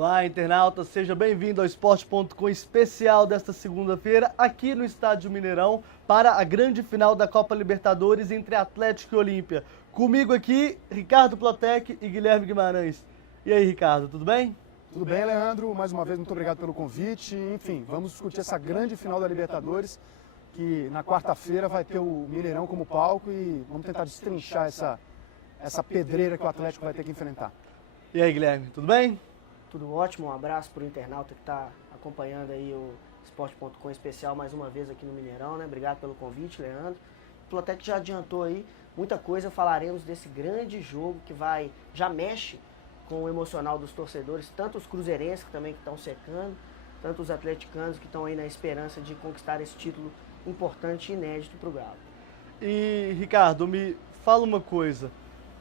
Olá, internauta, seja bem-vindo ao Esporte.com especial desta segunda-feira, aqui no Estádio Mineirão, para a grande final da Copa Libertadores entre Atlético e Olímpia. Comigo aqui, Ricardo Plotec e Guilherme Guimarães. E aí, Ricardo, tudo bem? Tudo bem, Leandro? Mais uma vez, muito obrigado pelo convite. Enfim, vamos discutir essa grande final da Libertadores, que na quarta-feira vai ter o Mineirão como palco e vamos tentar destrinchar essa pedreira que o Atlético vai ter que enfrentar. E aí, Guilherme, tudo bem? Tudo ótimo, um abraço para o internauta que está acompanhando aí o Esporte.com especial mais uma vez aqui no Mineirão, né? Obrigado pelo convite, Leandro. O Plotec já adiantou aí muita coisa, falaremos desse grande jogo que já mexe com o emocional dos torcedores, tanto os cruzeirenses que também estão secando, tanto os atleticanos que estão aí na esperança de conquistar esse título importante e inédito para o Galo. E, Ricardo, me fala uma coisa.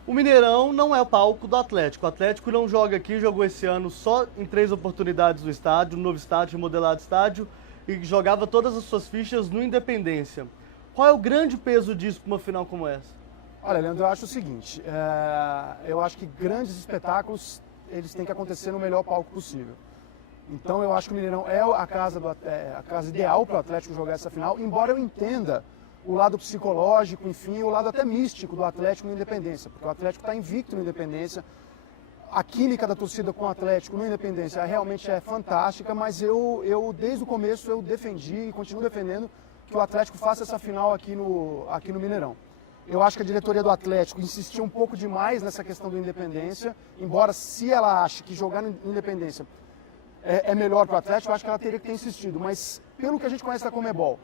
O Mineirão não é o palco do Atlético. O Atlético não joga aqui, jogou esse ano só em 3 oportunidades no estádio, no novo estádio, remodelado estádio, e jogava todas as suas fichas no Independência. Qual é o grande peso disso para uma final como essa? Olha, Leandro, eu acho o seguinte, eu acho que grandes espetáculos, eles têm que acontecer no melhor palco possível. Então eu acho que o Mineirão é a casa ideal para o Atlético jogar essa final, embora eu entenda o lado psicológico, enfim, o lado até místico do Atlético no Independência, porque o Atlético está invicto no Independência, a química da torcida com o Atlético no Independência realmente é fantástica, mas eu desde o começo eu defendi e continuo defendendo que o Atlético faça essa final aqui no Mineirão. Eu acho que a diretoria do Atlético insistiu um pouco demais nessa questão do Independência, embora se ela ache que jogar no Independência é melhor para o Atlético, eu acho que ela teria que ter insistido, mas pelo que a gente conhece da Conmebol,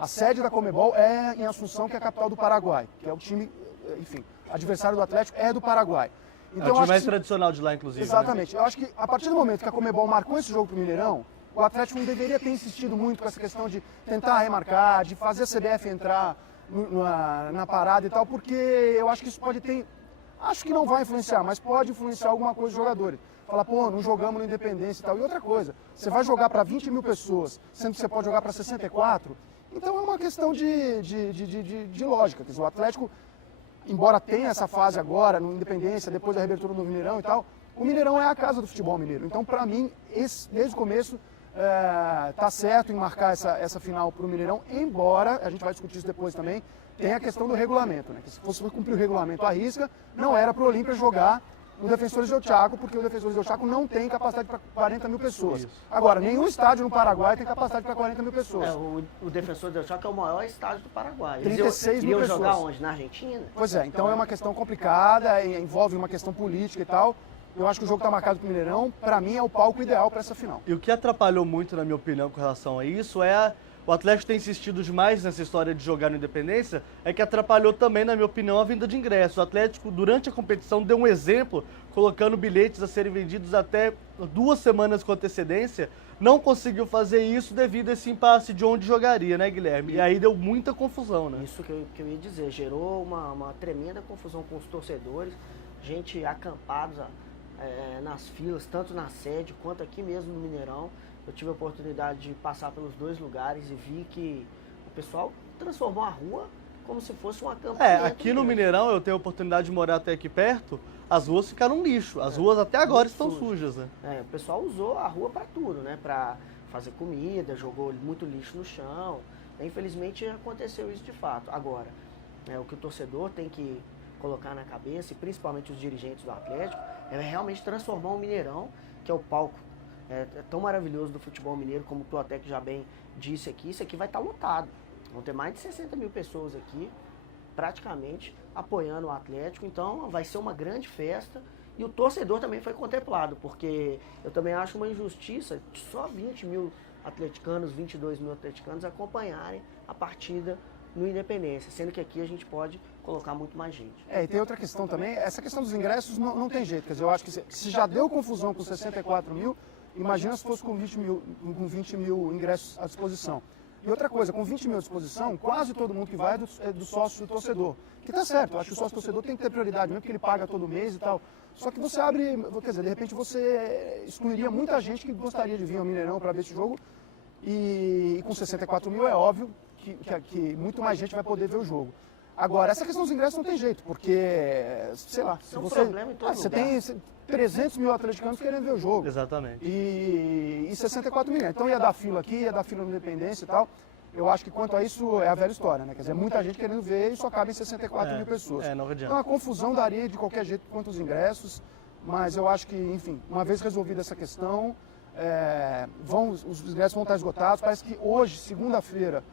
a sede da Conmebol é em Assunção, que é a capital do Paraguai, que é o time, enfim, adversário do Atlético é do Paraguai. Então, é o time mais tradicional de lá, inclusive. Exatamente. Né? Eu acho que a partir do momento que a Conmebol marcou esse jogo para o Mineirão, o Atlético não deveria ter insistido muito com essa questão de tentar remarcar, de fazer a CBF entrar na parada e tal, porque eu acho que isso pode ter... Acho que não vai influenciar, mas pode influenciar alguma coisa dos jogadores. Falar, pô, não jogamos no Independência e tal. E outra coisa, você vai jogar para 20 mil pessoas, sendo que você pode jogar para 64... Então é uma questão de lógica. Quer dizer, o Atlético, embora tenha essa fase agora, no Independência, depois da reabertura do Mineirão e tal, o Mineirão é a casa do futebol mineiro. Então, para mim, desde o começo, tá certo em marcar essa final para o Mineirão, embora, a gente vai discutir isso depois também, tem a questão do regulamento, né? Que se fosse cumprir o regulamento à risca, não era para o Olímpia jogar no Defensores del Chaco, porque o Defensores del Chaco não tem capacidade para 40 mil pessoas. Isso. Agora, nenhum estádio no Paraguai tem capacidade para 40 mil pessoas. O Defensores del Chaco é o maior estádio do Paraguai. 36 mil pessoas. Jogar onde? Na Argentina? Pois é, então é uma questão complicada, envolve uma questão política e tal. Eu acho que o jogo está marcado para o Mineirão, para mim é o palco ideal para essa final. E o que atrapalhou muito, na minha opinião, com relação a isso, o Atlético tem insistido demais nessa história de jogar no Independência, é que atrapalhou também, na minha opinião, a vinda de ingressos. O Atlético, durante a competição, deu um exemplo, colocando bilhetes a serem vendidos até 2 semanas com antecedência, não conseguiu fazer isso devido a esse impasse de onde jogaria, né, Guilherme? E aí deu muita confusão, né? Isso que eu ia dizer, gerou uma tremenda confusão com os torcedores, gente acampados nas filas, tanto na sede quanto aqui mesmo no Mineirão. Eu tive a oportunidade de passar pelos 2 lugares e vi que o pessoal transformou a rua como se fosse um acampamento. Aqui no Mineirão, eu tenho a oportunidade de morar até aqui perto, as ruas ficaram um lixo. As ruas até agora estão sujas, né? O pessoal usou a rua para tudo, né? Para fazer comida, jogou muito lixo no chão. Infelizmente aconteceu isso de fato. Agora, o que o torcedor tem que colocar na cabeça, e principalmente os dirigentes do Atlético, é realmente transformar o Mineirão, que é o palco tão maravilhoso do futebol mineiro, como o Plotec já bem disse aqui, isso aqui vai estar lotado. Vão ter mais de 60 mil pessoas aqui, praticamente, apoiando o Atlético. Então vai ser uma grande festa. E o torcedor também foi contemplado, porque eu também acho uma injustiça só 20 mil atleticanos, 22 mil atleticanos acompanharem a partida no Independência, sendo que aqui a gente pode colocar muito mais gente. E tem outra questão também, essa questão dos ingressos não tem jeito. Quer dizer, eu acho que se já deu confusão com 64 mil, imagina se fosse com 20 mil ingressos à disposição. E outra coisa, com 20 mil à disposição, quase todo mundo que vai é do sócio torcedor. Que tá certo, eu acho que o sócio torcedor tem que ter prioridade, mesmo porque ele paga todo mês e tal. Só que você abre, quer dizer, de repente você excluiria muita gente que gostaria de vir ao Mineirão para ver esse jogo. E com 64 mil é óbvio que muito mais gente vai poder ver o jogo. Agora, essa questão dos ingressos não tem jeito, porque, sei lá, se É um você... problema em todo você lugar. tem 300 mil atleticanos querendo ver o jogo. Exatamente. E 64 milhões. Então ia dar fila aqui, ia dar fila no Independência e tal. Eu acho que quanto a isso é a velha história, né? Quer dizer, muita gente querendo ver e só cabe em 64 mil pessoas. Não adianta. Então a confusão daria de qualquer jeito quanto os ingressos, mas eu acho que, enfim, uma vez resolvida essa questão, os ingressos vão estar esgotados. Parece que hoje, segunda-feira,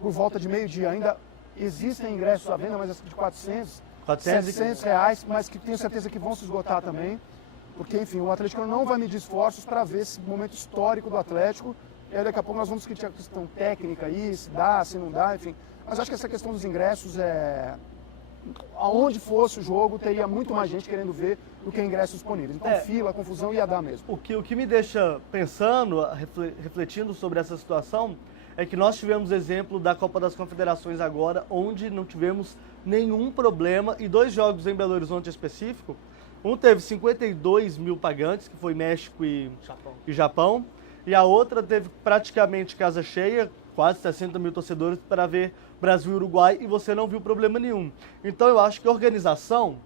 por volta de meio-dia, ainda existem ingressos à venda, mas de 400, 700 reais, mas que tenho certeza que vão se esgotar também. Porque, enfim, o Atlético não vai medir esforços para ver esse momento histórico do Atlético. E aí daqui a pouco nós vamos discutir a questão técnica aí, se dá, se não dá, enfim. Mas acho que essa questão dos ingressos aonde fosse o jogo, teria muito mais gente querendo ver do que ingressos disponíveis. Então fila, confusão ia dar mesmo. O que me deixa pensando, refletindo sobre essa situação, é que nós tivemos exemplo da Copa das Confederações agora, onde não tivemos nenhum problema, e 2 jogos em Belo Horizonte específico. Um teve 52 mil pagantes, que foi México e Japão. E a outra teve praticamente casa cheia, quase 60 mil torcedores, para ver Brasil e Uruguai, e você não viu problema nenhum. Então eu acho que organização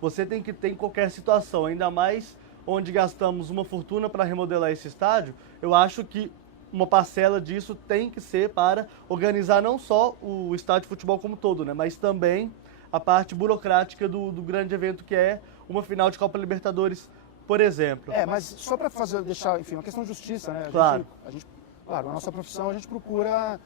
você tem que ter em qualquer situação, ainda mais onde gastamos uma fortuna para remodelar esse estádio. Eu acho que uma parcela disso tem que ser para organizar não só o estádio de futebol como todo, né, mas também a parte burocrática do grande evento que é uma final de Copa Libertadores, por exemplo. Mas só para deixar, enfim, uma questão de justiça, né? Claro. Claro, a nossa profissão a gente procura,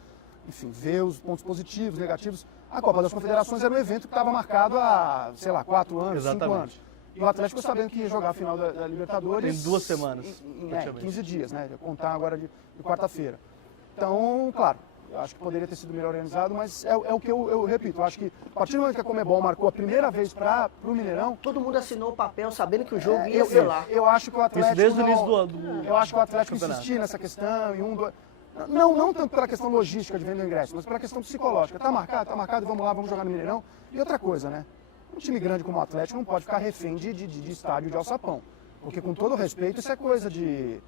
enfim, ver os pontos positivos, negativos. A Copa das Confederações era um evento que estava marcado há, sei lá, 4 anos, Exatamente. 5 anos. E o Atlético sabendo que ia jogar a final da Libertadores... Tem 2 semanas. Em 15 dias, né? Contar agora de quarta-feira. Então, claro, eu acho que poderia ter sido melhor organizado, mas é o que eu repito. Eu acho que a partir do momento que a Conmebol marcou a primeira vez para o Mineirão... Todo mundo assinou o papel sabendo que o jogo ia ser lá. Eu acho que o Atlético... Isso desde o início do Eu acho que o Atlético campeonato. insistir nessa questão não tanto pela questão logística de venda do ingresso, mas pela questão psicológica. Tá marcado, vamos lá, vamos jogar no Mineirão. E outra coisa, né? Um time grande como o Atlético não pode ficar refém de estádio de alçapão. Porque, com todo respeito, isso é coisa de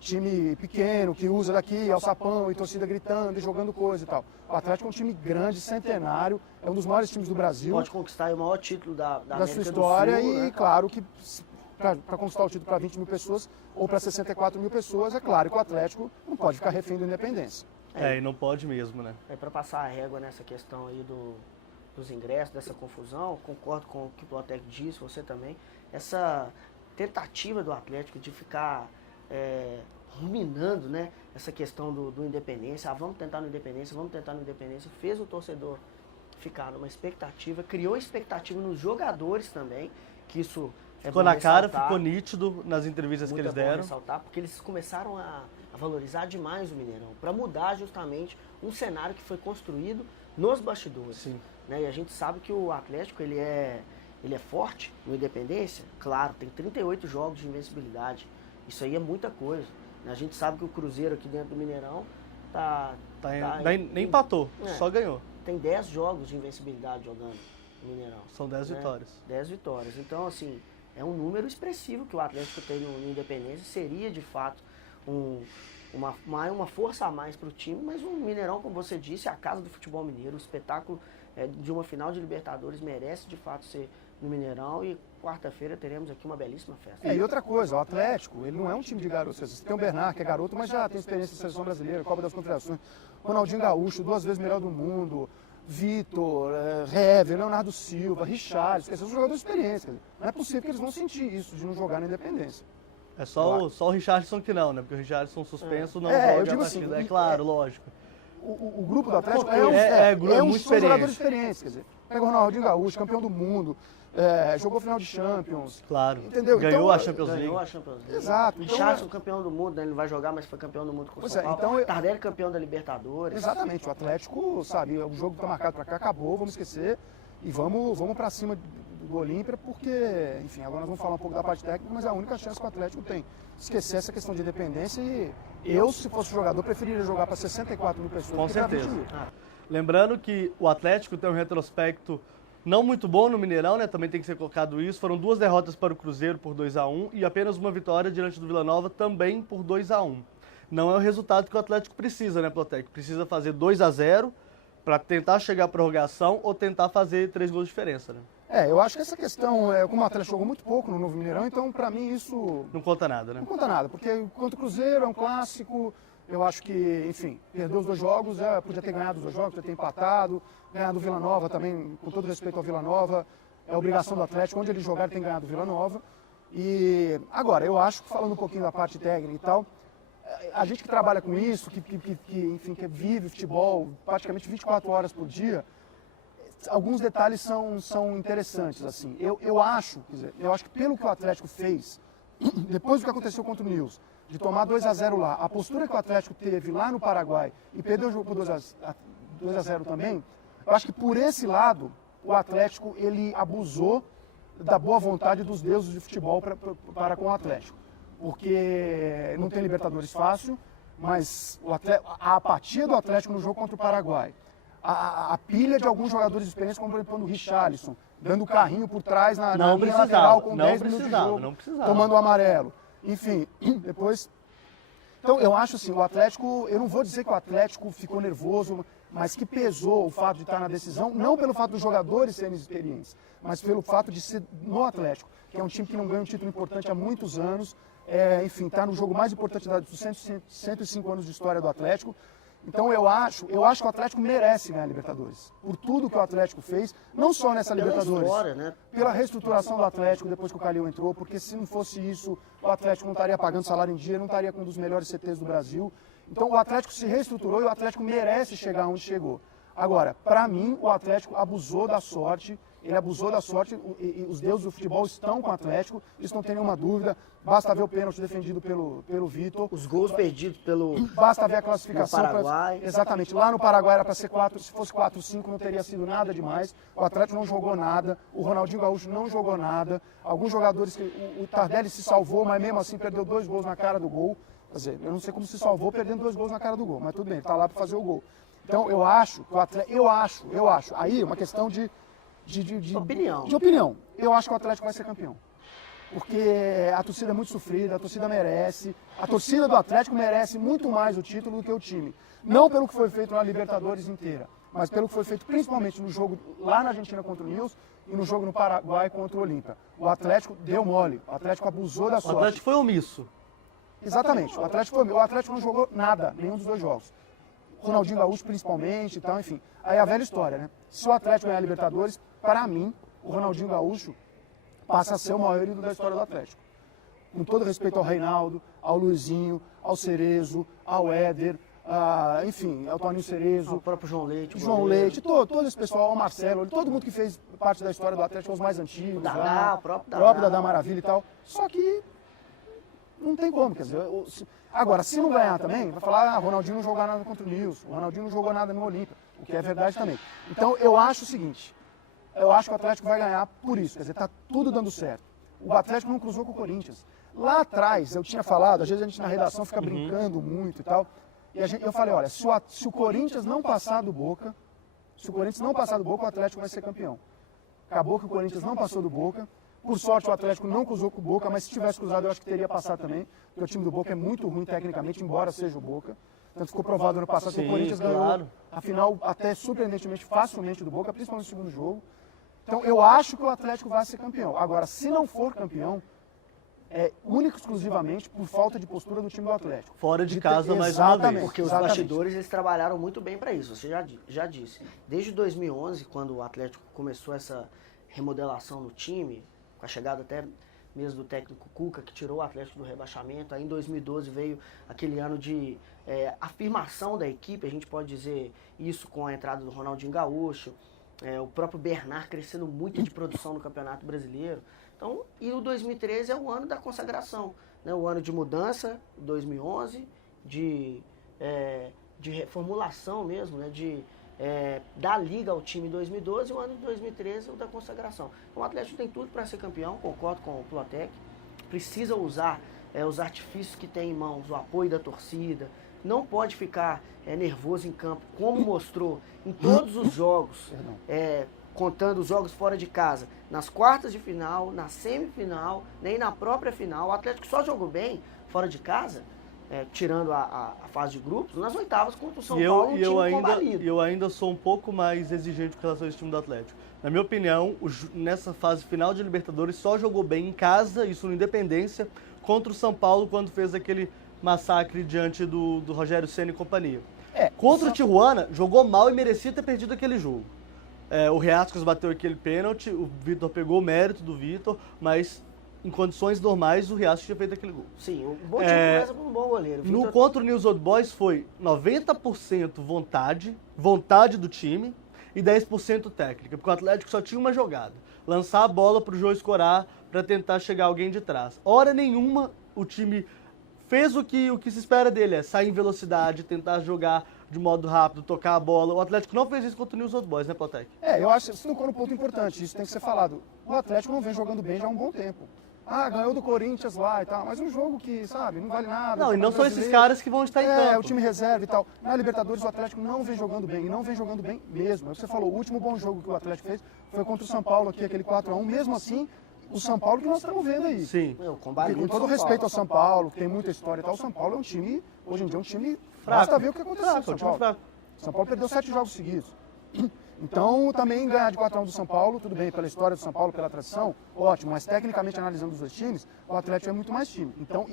time pequeno, que usa daqui alçapão e torcida gritando e jogando coisa e tal. O Atlético é um time grande, centenário, é um dos maiores times do Brasil. Pode conquistar o maior título da América sua história do Sul, e, né? claro, que para conquistar o título para 20 mil pessoas ou para 64 mil pessoas, é claro que o Atlético não pode ficar refém do Independência. E não pode mesmo, né? Para passar a régua nessa questão aí dos ingressos, dessa confusão, concordo com o que o Plotec disse, você também, essa tentativa do Atlético de ficar ruminando, né, essa questão do Independência, vamos tentar no Independência, fez o torcedor ficar numa expectativa, criou expectativa nos jogadores também, que isso ficou na cara, ficou nítido nas entrevistas que eles deram. Ressaltar, porque eles começaram a valorizar demais o Mineirão, para mudar justamente um cenário que foi construído nos bastidores. Sim. Né? E a gente sabe que o Atlético ele é forte no Independência, claro, tem 38 jogos de invencibilidade. Isso aí é muita coisa. Né? A gente sabe que o Cruzeiro aqui dentro do Mineirão nem empatou, só ganhou. Tem 10 jogos de invencibilidade jogando no Mineirão. São 10 vitórias. 10 vitórias. Então, assim, é um número expressivo que o Atlético tem no Independência. Seria, de fato, uma força a mais para o time, mas o Mineirão, como você disse, é a casa do futebol mineiro. O espetáculo de uma final de Libertadores merece, de fato, ser no Mineirão, e quarta-feira teremos aqui uma belíssima festa. E outra coisa, o Atlético, ele não é um time de garotos. Você tem o Bernard, que é garoto, mas já tem experiência na Seleção Brasileira, Copa das Confederações, Ronaldinho Gaúcho, 2 vezes melhor do mundo, Vitor, Hever, Leonardo Silva, Richarlison, esses são jogadores experientes. Não é possível que eles vão sentir isso de não jogar na Independência. É só o Richarlison que não, né? Porque o Richarlison suspenso não eu joga digo a partida. assim, É claro, lógico. O grupo do Atlético muito são jogadores experientes. Quer dizer, pega o Ronaldinho Gaúcho, campeão do mundo, jogou final de Champions. Claro. Entendeu? Ganhou então, a Champions League. Ganhou a Champions League. Exato. Richarlison, campeão do mundo, né? Ele não vai jogar, mas foi campeão do mundo com o São Paulo. Então, Tardelli, campeão da Libertadores. Exatamente. O Atlético, sabe, o jogo está marcado para cá, acabou, vamos esquecer. E vamos para cima do Olímpia, porque, enfim, agora nós vamos falar um pouco da parte técnica, mas é a única chance que o Atlético tem. Esquecer essa questão de independência e eu, se fosse jogador, preferiria jogar para 64 mil pessoas. Com certeza. Lembrando que o Atlético tem um retrospecto não muito bom no Mineirão, né? Também tem que ser colocado isso. Foram 2 derrotas para o Cruzeiro por 2-1 e apenas uma vitória diante do Vila Nova também por 2-1. Não é o resultado que o Atlético precisa, né, Plotec? Precisa fazer 2-0 Para tentar chegar à prorrogação ou tentar fazer 3 gols de diferença, né? Eu acho que essa questão, como o Atlético jogou muito pouco no Novo Mineirão, então para mim isso Não conta nada, né? não conta nada, porque contra o Cruzeiro é um clássico, eu acho que, enfim, perdeu os 2 jogos, podia ter ganhado os 2 jogos, podia ter empatado, ganhado o Vila Nova também, com todo respeito ao Vila Nova, é obrigação do Atlético, onde ele jogar ele tem ganhado o Vila Nova. E agora, eu acho que falando um pouquinho da parte técnica e tal, a gente que trabalha com isso, enfim, que vive futebol praticamente 24 horas por dia, alguns detalhes são interessantes, assim. Eu acho que pelo que o Atlético fez, depois do que aconteceu contra o Nils, de tomar 2-0 lá, a postura que o Atlético teve lá no Paraguai e perdeu o jogo por 2-0 também, eu acho que por esse lado, o Atlético, ele abusou da boa vontade dos deuses de futebol para com o Atlético. Porque não tem Libertadores fácil, mas a apatia do Atlético no jogo contra o Paraguai, a pilha de alguns jogadores experientes, como por exemplo o Richarlison, dando carrinho por trás na linha lateral com 10 minutos de jogo, tomando o amarelo. Enfim, depois... Então eu acho assim, o Atlético, eu não vou dizer que o Atlético ficou nervoso, mas que pesou o fato de estar na decisão, não pelo fato dos jogadores serem experientes, mas pelo fato de ser no Atlético, que é um time que não ganha um título importante há muitos anos, enfim, está no jogo mais importante dos 105 anos de história do Atlético. Então eu acho que o Atlético merece ganhar a Libertadores, por tudo que o Atlético fez, não só nessa Libertadores, história, né? Pela reestruturação do Atlético depois que o Calil entrou, porque se não fosse isso, o Atlético não estaria pagando salário em dia, não estaria com um dos melhores CTs do Brasil. Então o Atlético se reestruturou e o Atlético merece chegar onde chegou. Agora, para mim, o Atlético abusou da sorte, e os deuses do futebol estão com o Atlético, isso não tem nenhuma dúvida. Basta ver o pênalti defendido pelo Vitor. Os gols perdidos pelo... Basta ver a classificação. No Paraguai. Exatamente. Lá no Paraguai era para ser 4, se fosse 4-5 não teria sido nada demais. O Atlético não jogou nada, o Ronaldinho Gaúcho não jogou nada. Alguns jogadores, o Tardelli se salvou, mas mesmo assim perdeu 2 gols na cara do gol. Quer dizer, eu não sei como se salvou perdendo 2 gols na cara do gol, mas tudo bem, está lá para fazer o gol. Então eu acho que o Atlético, eu acho, aí uma questão de opinião. Eu acho que o Atlético vai ser campeão. Porque a torcida é muito sofrida, a torcida merece. A torcida do Atlético merece muito mais o título do que o time. Não pelo que foi feito na Libertadores inteira, mas pelo que foi feito principalmente no jogo lá na Argentina contra o Nils e no jogo no Paraguai contra o Olímpia. O Atlético deu mole, o Atlético abusou da sorte. O Atlético foi omisso. Exatamente, o Atlético não jogou nada, nenhum dos 2 jogos. Ronaldinho Gaúcho principalmente e tal, enfim. Aí a velha história, né? Se o Atlético ganhar a Libertadores, para mim, o Ronaldinho Gaúcho passa a ser o maior ídolo da história do Atlético. Com todo respeito ao Reinaldo, ao Luizinho, ao Cerezo, ao Éder, enfim, ao Toninho Cerezo. O próprio João Leite. Todo esse pessoal, ao Marcelo, todo mundo que fez parte da história do Atlético, os mais antigos. O próprio Dadá Maravilha e tal. Só que não tem como, quer dizer... Agora, se não ganhar também, vai falar, Ronaldinho não jogou nada contra o Nils, o Ronaldinho não jogou nada no Olímpia, o que é verdade também. Então, eu acho o seguinte, eu acho que o Atlético vai ganhar por isso, quer dizer, está tudo dando certo. O Atlético não cruzou com o Corinthians. Lá atrás, eu tinha falado, às vezes a gente na redação fica brincando muito e tal, e eu falei, olha, se o Corinthians não passar do Boca, o Atlético vai ser campeão. Acabou que o Corinthians não passou do Boca. Por sorte, o Atlético não cruzou com o Boca, mas se tivesse cruzado, eu acho que teria passado também, porque o time do Boca é muito ruim tecnicamente, embora seja o Boca. Tanto ficou provado no passado que o Corinthians ganhou a final até surpreendentemente facilmente do Boca, principalmente no segundo jogo. Então, eu acho que o Atlético vai ser campeão. Agora, se não for campeão, é único e exclusivamente por falta de postura do time do Atlético. Fora de casa, mais uma vez. Porque os bastidores, eles trabalharam muito bem para isso, você já disse. Desde 2011, quando o Atlético começou essa remodelação no time, com a chegada até mesmo do técnico Cuca, que tirou o Atlético do rebaixamento. Aí em 2012 veio aquele ano de afirmação da equipe, a gente pode dizer isso com a entrada do Ronaldinho Gaúcho, o próprio Bernard crescendo muito de produção no Campeonato Brasileiro. Então, e o 2013 é o ano da consagração, né? O ano de mudança, 2011, de reformulação mesmo, né? Da Liga ao time em 2012 e o ano de 2013 o da consagração. Então o Atlético tem tudo para ser campeão, concordo com o Plotec. Precisa usar os artifícios que tem em mãos, o apoio da torcida. Não pode ficar nervoso em campo, como mostrou em todos os jogos, contando os jogos fora de casa, nas quartas de final, na semifinal, nem na própria final. O Atlético só jogou bem fora de casa tirando a fase de grupos, nas oitavas contra o São Paulo, um time combalido. E eu ainda sou um pouco mais exigente com relação a esse time do Atlético. Na minha opinião, nessa fase final de Libertadores, só jogou bem em casa, isso no Independência, contra o São Paulo, quando fez aquele massacre diante do Rogério Ceni e companhia. Contra o Tijuana, jogou mal e merecia ter perdido aquele jogo. O Riascos bateu aquele pênalti, o Vitor pegou o mérito do Vitor, mas em condições normais o Riascos tinha feito aquele gol. Sim, o bom time começa com um bom goleiro. Contra o News Old Boys foi 90% vontade do time e 10% técnica, porque o Atlético só tinha uma jogada, lançar a bola para o Jô escorar para tentar chegar alguém de trás. Hora nenhuma o time fez o que se espera dele, sair em velocidade, tentar jogar de modo rápido, tocar a bola. O Atlético não fez isso contra o News Old Boys, né, Plotec? Eu acho que você tocou num ponto importante, isso tem que ser falado. O Atlético não vem jogando bem já há um bom tempo. Ganhou do Corinthians lá e tal, mas um jogo que, sabe, não vale nada. Não, e não são esses caras que vão estar em campo. O time reserva e tal. Na Libertadores o Atlético não vem jogando bem, e não vem jogando bem mesmo. É o que você falou, o último bom jogo que o Atlético fez foi contra o São Paulo aqui, aquele 4-1. Mesmo assim, o São Paulo que nós estamos vendo aí. Sim. Com todo respeito ao São Paulo, que tem muita história e tal, o São Paulo é um time, hoje em dia é um time fraco. Basta ver o que aconteceu com o São Paulo. São Paulo perdeu 7 jogos seguidos. Então, também ganhar de 4-1 do São Paulo, tudo bem, pela história do São Paulo, pela tradição, ótimo, mas tecnicamente analisando os dois times, o Atlético é muito mais time. Então,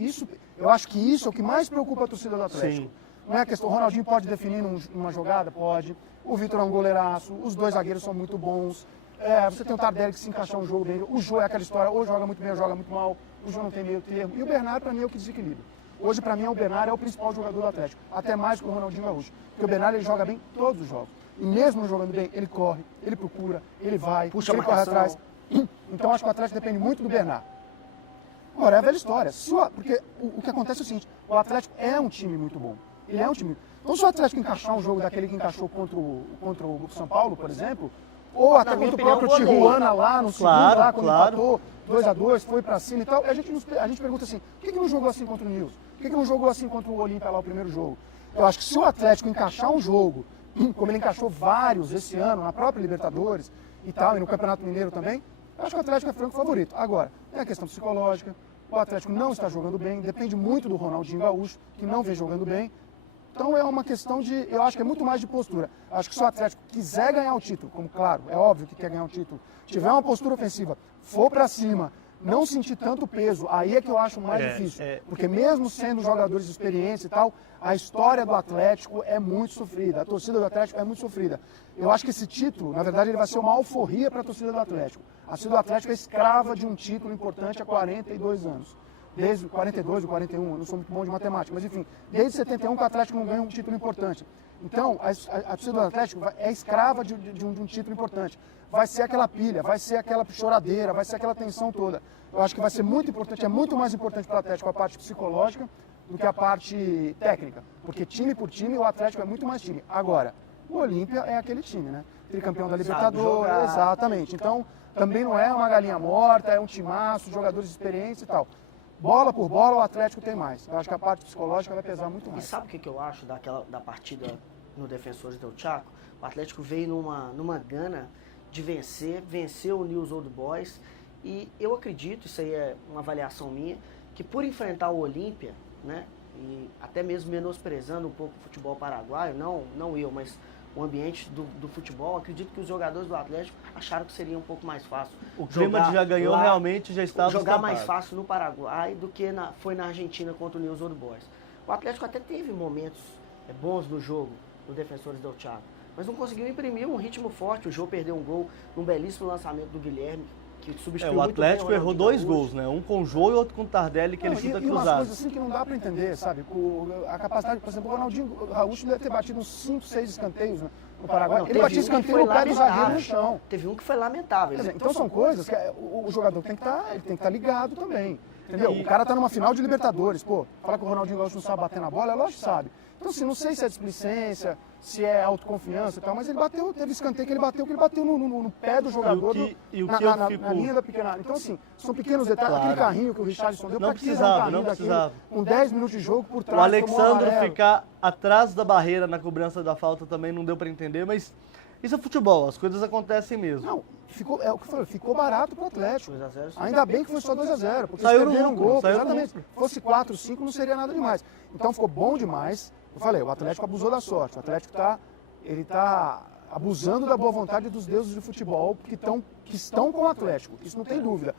eu acho que isso é o que mais preocupa a torcida do Atlético. Sim. Não é a questão, o Ronaldinho pode definir numa jogada? Pode. O Vitor é um goleiraço, os dois zagueiros são muito bons. Você tem o Tardelli que se encaixar um jogo bem. O Jô é aquela história, ou joga muito bem ou joga muito mal. O Jô não tem meio termo. E o Bernardo, para mim, é o que desequilibra. Hoje, para mim, o Bernardo é o principal jogador do Atlético, até mais que o Ronaldinho Gaúcho. Porque o Bernardo ele joga bem todos os jogos. E mesmo jogando bem, ele corre, ele procura, ele vai, puxa ele corre atrás. Então, acho que o Atlético depende muito do Bernardo. Agora, é a velha história. Porque o que acontece é o seguinte, o Atlético é um time muito bom. Ele é um time. Então, se o Atlético encaixar um jogo daquele que encaixou contra o São Paulo, por exemplo, ou até contra o próprio Tijuana lá no segundo, lá quando empatou 2-2, foi pra cima e tal, a gente pergunta assim, por que não jogou assim contra o News? Por que não jogou assim contra o Olímpia lá o primeiro jogo? Eu acho que se o Atlético encaixar um jogo, como ele encaixou vários esse ano, na própria Libertadores e tal, e no Campeonato Mineiro também, eu acho que o Atlético é franco favorito. Agora, tem a questão psicológica, o Atlético não está jogando bem, depende muito do Ronaldinho Gaúcho, que não vem jogando bem. Então é uma questão eu acho que é muito mais de postura. Acho que se o Atlético quiser ganhar o título, como claro, é óbvio que quer ganhar o título, tiver uma postura ofensiva, for para cima, não sentir tanto peso, aí é que eu acho mais difícil. Porque mesmo sendo jogadores de experiência e tal, a história do Atlético é muito sofrida, a torcida do Atlético é muito sofrida. Eu acho que esse título, na verdade, ele vai ser uma alforria para a torcida do Atlético. A torcida do Atlético é escrava de um título importante há 42 anos. Desde 42 ou 41, eu não sou muito bom de matemática, mas enfim, desde 71 que o Atlético não ganha um título importante. Então, a torcida do Atlético é escrava de um título importante. Vai ser aquela pilha, vai ser aquela choradeira, vai ser aquela tensão toda. Eu acho que vai ser muito importante, é muito mais importante para o Atlético a parte psicológica do que a parte técnica. Porque time por time, o Atlético é muito mais time. Agora, o Olímpia é aquele time, né? Tricampeão da Libertadores, exatamente. Então, também não é uma galinha morta, é um timaço, jogadores experientes e tal. Bola por bola, o Atlético tem mais. Eu acho que a parte psicológica vai pesar muito mais. E sabe o que eu acho da partida no Defensores del Chaco? O Atlético veio numa gana de venceu o News Old Boys. E eu acredito, isso aí é uma avaliação minha, que por enfrentar o Olímpia, né, e até mesmo menosprezando um pouco o futebol paraguaio, não eu, mas o ambiente do futebol, acredito que os jogadores do Atlético acharam que seria um pouco mais fácil. O clima já ganhou lá, realmente, já estava jogar estampado. mais fácil no Paraguai do que foi na Argentina contra o News Old Boys. O Atlético até teve momentos bons no jogo, no Defensores del Chaco, mas não conseguiu imprimir um ritmo forte. O Jô perdeu um gol num belíssimo lançamento do Guilherme, que substituiu o Atlético muito bem errou 2 gols, né? Um com o Jô e outro com o Tardelli, que ele chuta cruzado. E umas coisas assim que não dá para entender, sabe? A capacidade, por exemplo, o Ronaldinho Gaúcho deve ter batido uns 5, 6 escanteios no Paraguai. Ele batia escanteio no pé do zagueiro no chão. Teve um que foi lamentável. Quer dizer, então são coisas que o jogador tem que estar ligado também. Entendeu? O cara tá numa final de Libertadores, pô, fala que o Ronaldinho Gaúcho não sabe bater na bola, é lógico que sabe. Então, assim, não sei se é displicência, se é autoconfiança e tal, mas ele bateu, teve escanteio que ele bateu no pé do jogador, na linha da pequena área. Então, assim, são pequenos detalhes. Claro. Aquele carrinho que o Richarlison deu, não precisava. Com 10 minutos de jogo por trás. O Alexandre ficar atrás da barreira na cobrança da falta também não deu para entender, mas isso é futebol, as coisas acontecem mesmo. Não, é o que eu falei, ficou barato pro Atlético. 2 a 0, sim. Ainda bem que foi só 2-0, porque Saiu eles no perderam um lucro, gol, saiu no exatamente. Se fosse 4-5 não seria nada demais. Então ficou bom demais. Eu falei, o Atlético abusou da sorte. O Atlético tá abusando da boa vontade dos deuses de futebol que estão com o Atlético. Isso não tem dúvida.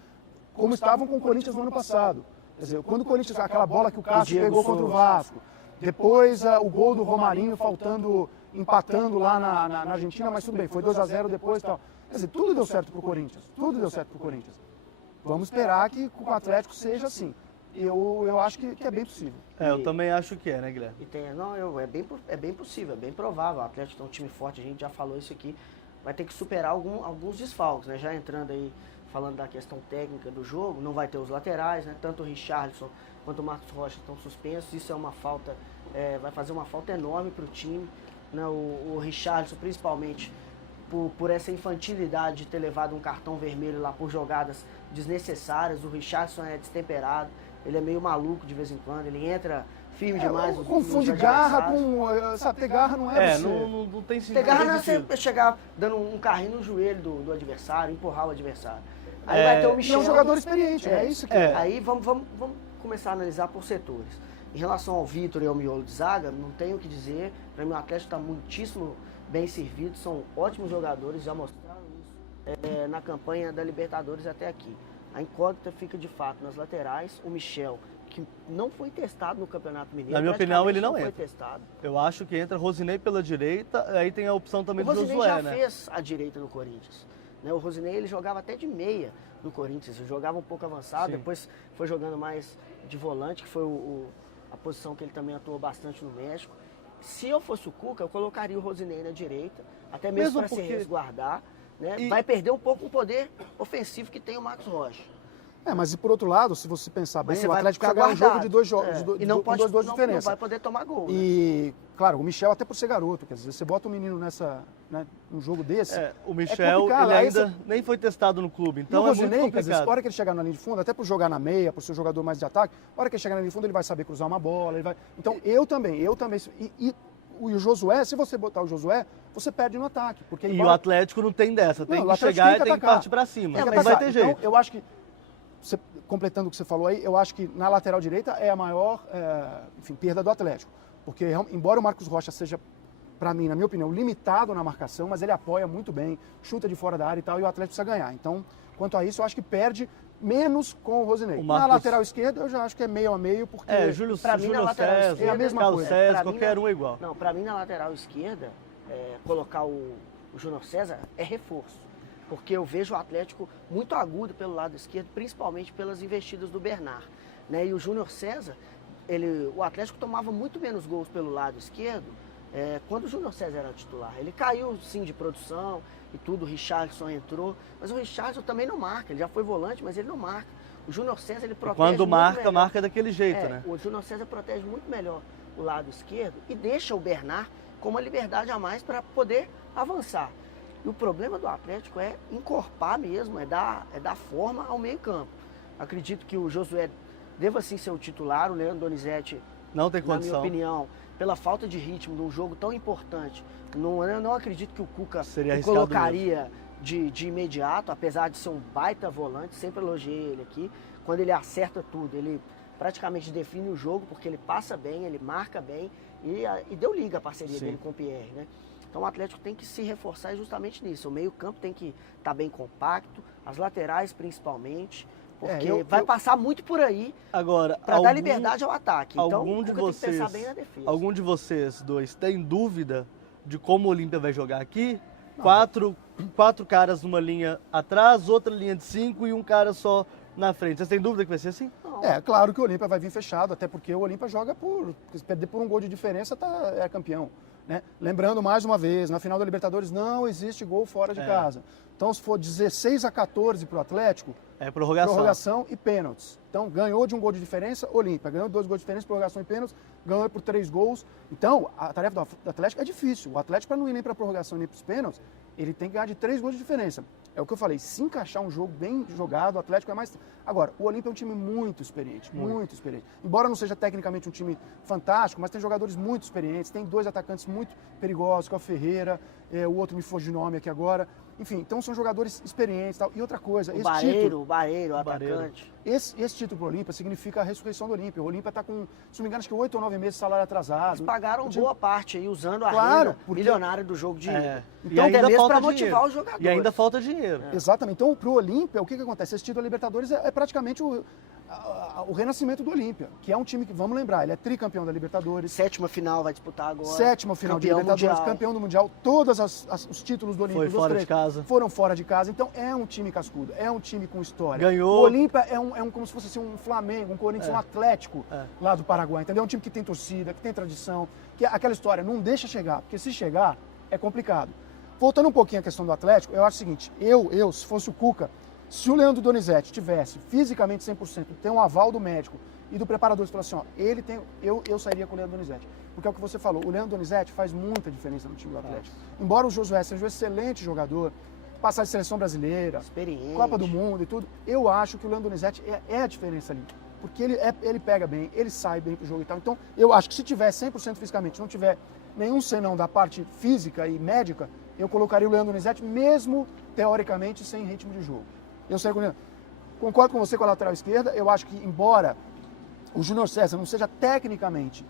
Como estavam com o Corinthians no ano passado. Quer dizer, quando o Corinthians, aquela bola que o Cássio pegou contra o Vasco, depois o gol do Romarinho empatando lá na Argentina, mas tudo bem, foi 2 a 0 depois e tal. Quer dizer, tudo deu certo pro Corinthians, Vamos esperar que com o Atlético seja assim. Eu acho que é bem possível. Eu também acho que é, né, Guilherme? É bem possível, é bem provável. O Atlético é um time forte, a gente já falou isso aqui. Vai ter que superar alguns desfalques, né? Já entrando aí, falando da questão técnica do jogo, não vai ter os laterais, né? Tanto o Richarlison quanto o Marcos Rocha estão suspensos. Isso é uma falta, vai fazer uma falta enorme para o time. Né? O Richarlison, principalmente, por essa infantilidade de ter levado um cartão vermelho lá por jogadas desnecessárias. O Richarlison é destemperado, ele é meio maluco de vez em quando, ele entra firme demais. Confunde garra com... Sabe, ter garra não é você. Não tem sentido. Ter garra não é você chegar dando um carrinho no joelho do adversário, empurrar o adversário. Aí vai ter o Michel. É um jogador experiente, é isso que é. Aí vamos começar a analisar por setores. Em relação ao Vitor e ao miolo de zaga, não tenho o que dizer. Para mim o Atlético está muitíssimo bem servido, são ótimos jogadores, já mostraram isso na campanha da Libertadores até aqui. A incógnita fica de fato nas laterais. O Michel, que não foi testado no Campeonato Mineiro. Na minha opinião, ele não foi entra. Testado. Eu acho que entra Rosinei pela direita, aí tem a opção também do Rosinei Josué, já né? fez a direita no Corinthians. Né? O Rosinei ele jogava até de meia no Corinthians, ele jogava um pouco avançado, Sim. depois foi jogando mais de volante, que foi a posição que ele também atuou bastante no México. Se eu fosse o Cuca, eu colocaria o Rosinei na direita, até mesmo para se resguardar. Né? Vai perder um pouco o poder ofensivo que tem o Marcos Rocha. Mas e por outro lado, se você pensar bem, o Atlético vai vai ganhar um jogo de dois jogos, e não pode, dois de diferença. Não vai poder tomar gol. E, claro, o Michel até por ser garoto, quer dizer, você bota o menino num jogo desse... O Michel, ele ainda nem foi testado no clube, então é muito complicado. Quer dizer, a hora que ele chegar na linha de fundo, até por jogar na meia, por ser um jogador mais de ataque, a hora que ele chegar na linha de fundo, ele vai saber cruzar uma bola, ele vai... Então, eu também. E o Josué, se você botar o Josué, você perde no ataque. Porque o Atlético não tem dessa, tem que chegar e tem que partir pra cima, não vai ter jeito. Então, eu acho que, completando o que você falou aí, eu acho que na lateral direita é a maior perda do Atlético. Porque, embora o Marcos Rocha seja, para mim, na minha opinião, limitado na marcação, mas ele apoia muito bem, chuta de fora da área e tal, e o Atlético precisa ganhar. Então, quanto a isso, eu acho que perde menos com o Rosinei. Na lateral esquerda, eu já acho que é meio a meio, porque... Júlio César, é a mesma Carlos coisa. César, qualquer um é igual. Não, para mim, na lateral esquerda, colocar o Júnior César é reforço. Porque eu vejo o Atlético muito agudo pelo lado esquerdo, principalmente pelas investidas do Bernard. Né? E o Júnior César, o Atlético tomava muito menos gols pelo lado esquerdo quando o Júnior César era titular. Ele caiu sim de produção e tudo, o Richarlison entrou, mas o Richarlison também não marca, ele já foi volante, mas ele não marca. O Júnior César, ele protege quando marca, melhor. marca daquele jeito, né? O Júnior César protege muito melhor o lado esquerdo e deixa o Bernard com uma liberdade a mais para poder avançar. E o problema do Atlético é encorpar mesmo, é dar forma ao meio campo. Acredito que o Josué deva sim ser o titular, o Leandro Donizete, não tem condição. na minha opinião, pela falta de ritmo de um jogo tão importante, eu não acredito que o Cuca o colocaria de imediato, apesar de ser um baita volante, sempre elogiei ele aqui. Quando ele acerta tudo, ele praticamente define o jogo, porque ele passa bem, ele marca bem e deu liga a parceria dele com o Pierre, né? Então o Atlético tem que se reforçar justamente nisso. O meio-campo tem que estar bem compacto, as laterais principalmente, porque vai passar muito por aí para dar liberdade ao ataque. Então tem que pensar bem na defesa. Algum de vocês dois tem dúvida de como o Olímpia vai jogar aqui? Quatro caras numa linha atrás, outra linha de 5 e um cara só na frente. Vocês têm dúvida que vai ser assim? Não. Claro que o Olímpia vai vir fechado, até porque o Olímpia joga se perder por um gol de diferença, é campeão. Né? Lembrando mais uma vez, na final da Libertadores não existe gol fora de casa. Então, se for 16-14 para o Atlético, prorrogação e pênaltis. Então, ganhou de um gol de diferença, Olímpia. Ganhou de 2 gols de diferença, prorrogação e pênaltis, ganhou por 3 gols. Então, a tarefa do Atlético é difícil. O Atlético, para não ir nem para a prorrogação nem para os pênaltis, ele tem que ganhar de 3 gols de diferença. É o que eu falei, se encaixar um jogo bem jogado, o Atlético é mais... Agora, o Olímpia é um time muito experiente, muito experiente. Embora não seja tecnicamente um time fantástico, mas tem jogadores muito experientes, tem 2 atacantes muito perigosos, que é o Ferreira, o outro me foge de nome aqui agora. Enfim, então são jogadores experientes e tal. E outra coisa, O Barreiro, o atacante. Esse título pro Olímpia significa a ressurreição do Olímpia. O Olímpia está com, se não me engano, acho que 8 ou 9 meses de salário atrasado. Eles pagaram boa parte aí, usando a Claro, renda porque- milionária do jogo de ida. E Então, ainda até mesmo falta para motivar dinheiro. os jogadores. E ainda falta dinheiro. Exatamente. Então, pro Olímpia, o que acontece? Esse título da Libertadores é praticamente o renascimento do Olímpia, que é um time que, vamos lembrar, ele é tricampeão da Libertadores, Sétima final vai disputar agora. sétima final de Campeão Libertadores, mundial. campeão do Mundial, todos os títulos do Olímpia, Foi dos fora três, de casa. foram fora de casa. Então, é um time cascudo, é um time com história. Ganhou. O Olímpia é um como se fosse assim, um Flamengo, um Corinthians, um Atlético É. lá do Paraguai, entendeu? É um time que tem torcida, que tem tradição, que é aquela história, não deixa chegar, porque se chegar, é complicado. Voltando um pouquinho à questão do Atlético, eu acho o seguinte, se fosse o Cuca, se o Leandro Donizete tivesse fisicamente 100%, tem um aval do médico e do preparador, você fala assim, ó, eu sairia com o Leandro Donizete. Porque é o que você falou, o Leandro Donizete faz muita diferença no time do Atlético. Embora o Josué seja um excelente jogador, passar de seleção brasileira, Experiente. Copa do Mundo e tudo, eu acho que o Leandro Donizete é a diferença ali. Porque ele pega bem, ele sai bem pro jogo e tal. Então, eu acho que se tiver 100% fisicamente, não tiver nenhum senão da parte física e médica, eu colocaria o Leandro Donizete, mesmo teoricamente sem ritmo de jogo. Eu sei com o Leandro. Concordo com você com a lateral esquerda, eu acho que embora o Júnior César não seja tecnicamente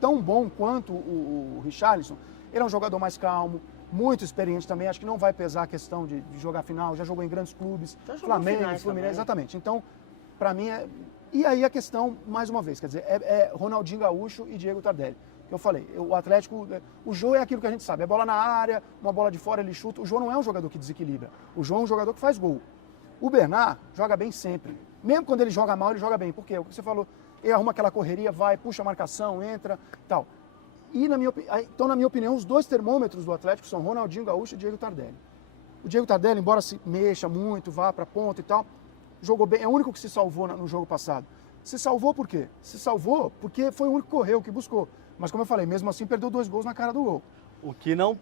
tão bom quanto o Richarlison, ele é um jogador mais calmo, muito experiente também, acho que não vai pesar a questão de jogar final, já jogou em grandes clubes, Já jogou Flamengo, finais Fluminense, também. exatamente. Então, para mim E aí a questão, mais uma vez, quer dizer, é Ronaldinho Gaúcho e Diego Tardelli. Que eu falei, o Atlético, o Jô é aquilo que a gente sabe, é bola na área, uma bola de fora ele chuta. O Jô não é um jogador que desequilibra, o Jô é um jogador que faz gol. O Bernard joga bem sempre. Mesmo quando ele joga mal, ele joga bem. Por quê? O que você falou, ele arruma aquela correria, vai, puxa a marcação, entra, tal. E então, na minha opinião, os dois termômetros do Atlético são Ronaldinho Gaúcho e Diego Tardelli. O Diego Tardelli, embora se mexa muito, vá para a ponta e tal, jogou bem, é o único que se salvou no jogo passado. Se salvou por quê? Se salvou porque foi o único que correu, que buscou. Mas como eu falei, mesmo assim perdeu 2 gols na cara do gol. O que não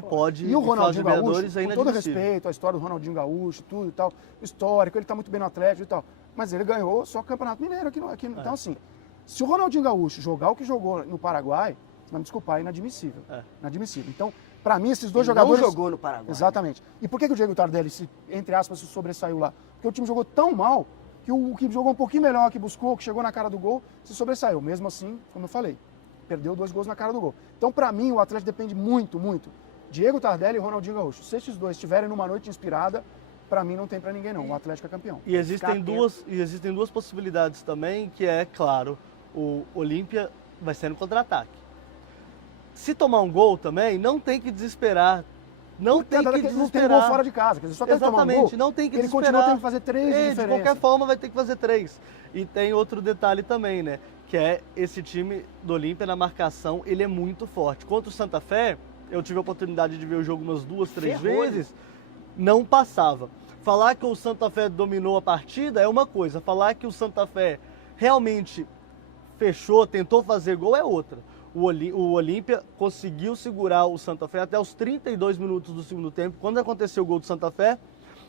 pode E o Ronaldinho Gaúcho, é com todo inadmissível. respeito, a história do Ronaldinho Gaúcho, tudo e tal, histórico, ele tá muito bem no Atlético e tal. Mas ele ganhou só o Campeonato Mineiro aqui. Então assim, se o Ronaldinho Gaúcho jogar o que jogou no Paraguai, vai me desculpar, é inadmissível. Inadmissível. Então, para mim, esses dois Ele jogadores... não jogou no Paraguai. Exatamente. E por que o Diego Tardelli, entre aspas, se sobressaiu lá? Porque o time jogou tão mal que o que jogou um pouquinho melhor, que buscou, que chegou na cara do gol, se sobressaiu. Mesmo assim, como eu falei, perdeu 2 gols na cara do gol. Então, para mim, o Atlético depende muito, muito. Diego Tardelli e Ronaldinho Gaúcho. Se esses dois estiverem numa noite inspirada, para mim não tem para ninguém não. O Atlético é campeão. E existem duas possibilidades também, que é, claro, o Olímpia vai ser no contra-ataque. Se tomar um gol também, não tem que desesperar. Não tem que desesperar. Não tem gol fora de casa, quer dizer, só tem que tomar um gol. Exatamente, não tem que ele desesperar. continua tendo que fazer 3 de De diferença. qualquer forma, vai ter que fazer 3. E tem outro detalhe também, né? Que é esse time do Olímpia na marcação, ele é muito forte. Contra o Santa Fé, eu tive a oportunidade de ver o jogo umas 2, 3 vezes, não passava. Falar que o Santa Fé dominou a partida é uma coisa, falar que o Santa Fé realmente fechou, tentou fazer gol é outra. O Olímpia conseguiu segurar o Santa Fé até os 32 minutos do segundo tempo, quando aconteceu o gol do Santa Fé,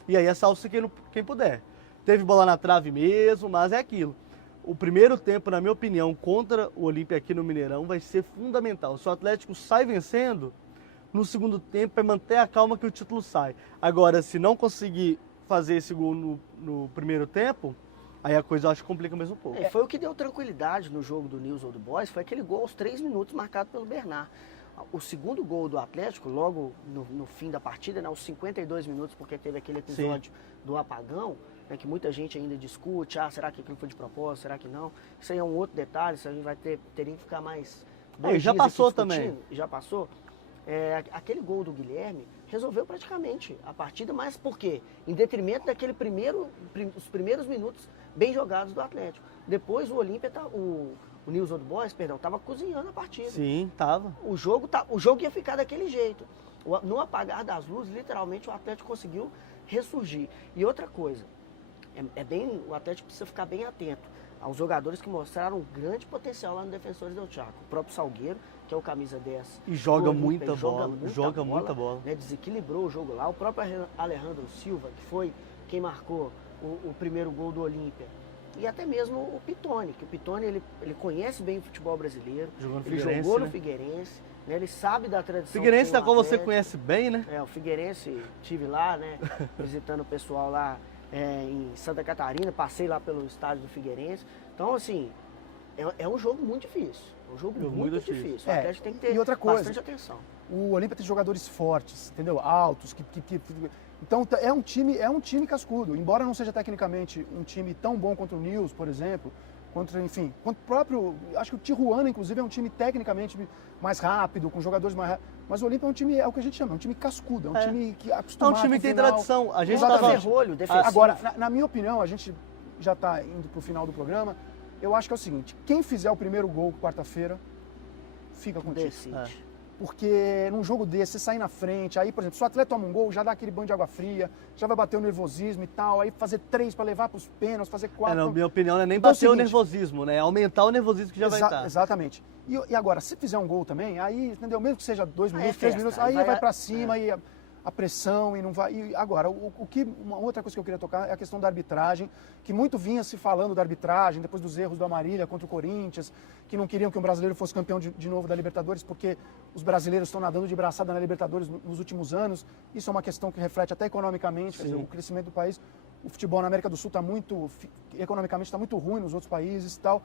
e aí é salve quem puder. Teve bola na trave mesmo, mas é aquilo. O primeiro tempo, na minha opinião, contra o Olímpia aqui no Mineirão vai ser fundamental. Se o Atlético sai vencendo, no segundo tempo é manter a calma que o título sai. Agora, se não conseguir fazer esse gol no primeiro tempo, aí a coisa eu acho que complica mais um pouco. Foi o que deu tranquilidade no jogo do News Old Boys, foi aquele gol aos 3 minutos marcado pelo Bernard. O segundo gol do Atlético, logo no fim da partida, né, aos 52 minutos, porque teve aquele episódio do apagão, né, que muita gente ainda discute, será que aquilo foi de propósito, será que não? Isso aí é um outro detalhe, isso a gente vai teria que ficar mais... Já passou também. Já passou. Aquele gol do Guilherme resolveu praticamente a partida, mas por quê? Em detrimento daquele os primeiros minutos bem jogados do Atlético. Depois o Olímpia, o News Old Boys, estava cozinhando a partida. Sim, tava. O jogo ia ficar daquele jeito. No apagar das luzes, literalmente, o Atlético conseguiu ressurgir. E outra coisa, o Atlético precisa ficar bem atento aos jogadores que mostraram um grande potencial lá no Defensores del Chaco. O próprio Salgueiro, que é o camisa 10. E joga Olímpia, muita bola. Joga muita bola. Né, desequilibrou o jogo lá. O próprio Alejandro Silva, que foi quem marcou o primeiro gol do Olímpia. E até mesmo o Pitoni, que o Pitoni ele conhece bem o futebol brasileiro. Jogou no ele Figueirense, jogou no né? Figueirense, né? Ele sabe da tradição. Figueirense, da da qual você conhece bem, né? O Figueirense, estive lá, né? Visitando o pessoal lá em Santa Catarina, passei lá pelo estádio do Figueirense. Então, assim, é um jogo muito difícil. É um jogo muito difícil. O Atlético tem que ter bastante atenção. O Olímpia tem jogadores fortes, entendeu? Altos, então é um time cascudo. Embora não seja tecnicamente um time tão bom contra o Nils, por exemplo, contra o próprio, acho que o Tijuana, inclusive, é um time tecnicamente mais rápido, com jogadores mais rápidos. Mas o Olímpia é um time, é o que a gente chama, é um time cascudo, é um time que acostumado. É um time que tem tradição. A gente ferrolho defensivo. Agora, na minha opinião, a gente já está indo para o final do programa. Eu acho que é o seguinte: quem fizer o primeiro gol quarta-feira, fica contigo. Porque num jogo desse, você sair na frente, aí, por exemplo, se o atleta toma um gol, já dá aquele banho de água fria, já vai bater o nervosismo e tal, aí fazer 3 para levar para os pênaltis, fazer 4. Na minha opinião, não é nem então, bater o nervosismo, né? É aumentar o nervosismo que já vai estar. Exatamente. E agora, se fizer um gol também, aí, entendeu? Mesmo que seja 2 minutos, 3 minutos, aí vai para cima e a pressão e não vai. E agora, uma outra coisa que eu queria tocar é a questão da arbitragem, que muito vinha se falando da arbitragem, depois dos erros do Amarília contra o Corinthians, que não queriam que um brasileiro fosse campeão de novo da Libertadores, porque os brasileiros estão nadando de braçada na Libertadores nos últimos anos. Isso é uma questão que reflete até economicamente, quer dizer, o crescimento do país. O futebol na América do Sul está economicamente está muito ruim nos outros países e tal.